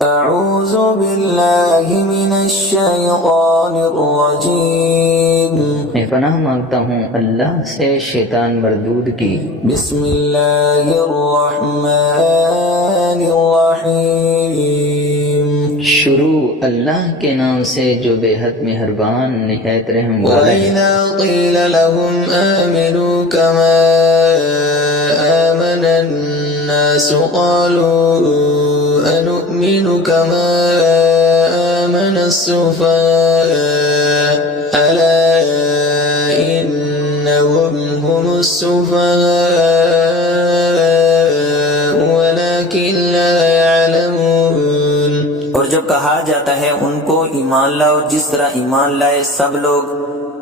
اعوذ باللہ من الشیطان الرجیم، میں پناہ مانگتا ہوں اللہ سے شیطان مردود کی۔ بسم اللہ الرحمن الرحیم، شروع اللہ کے نام سے جو بے حد مہربان نہایت رحم والا ہے۔ وَإِذَا قِيلَ لَهُمْ آمِنُوا كَمَا آمَنَ النَّاسُ قَالُوا أَنُؤْمِنُ كَمَا آمَنَ السُّفَهَاءُ أَلَا إِنَّهُمْ هُمُ السُّفَهَاءُ وَلَكِنْ لَا يَعْلَمُونَ۔ اور جب کہا جاتا ہے ان کو ایمان لاؤ جس طرح ایمان لائے سب لوگ،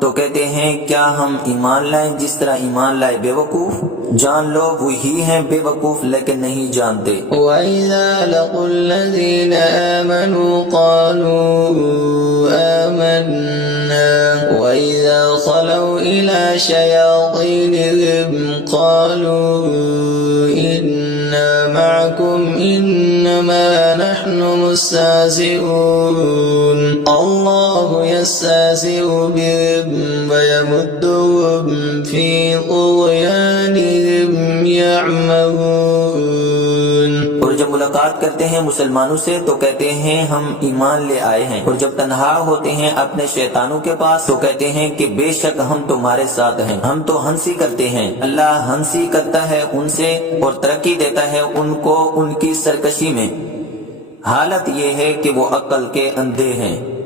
تو کہتے ہیں کیا ہم ایمان لائیں جس طرح ایمان لائے بے وقوف؟ جان لو وہی ہیں بے وقوف لیکن نہیں جانتے۔ وَإِذَا لَقُوا الَّذِينَ آمَنُوا قَالُوا آمَنَّا وَإِذَا خَلَوْا إِلَى شَيَاطِينِهِمْ قَالُوا إِنَّا مَعَكُمْ إِنَّمَا نَحْنُ مُسْتَهْزِئُونَ اللَّهُ يَسْتَهْزِئُ بِهِمْ وَيَمُدُّهُمْ فِي طُغْيَانِهِمْ يَعْمَهُونَ۔ اور جب ملاقات کرتے ہیں مسلمانوں سے تو کہتے ہیں ہم ایمان لے آئے ہیں، اور جب تنہا ہوتے ہیں اپنے شیطانوں کے پاس تو کہتے ہیں کہ بے شک ہم تمہارے ساتھ ہیں، ہم تو ہنسی کرتے ہیں۔ اللہ ہنسی کرتا ہے ان سے اور ترقی دیتا ہے ان کو ان کی سرکشی میں، حالت یہ ہے کہ وہ عقل کے اندھے ہیں۔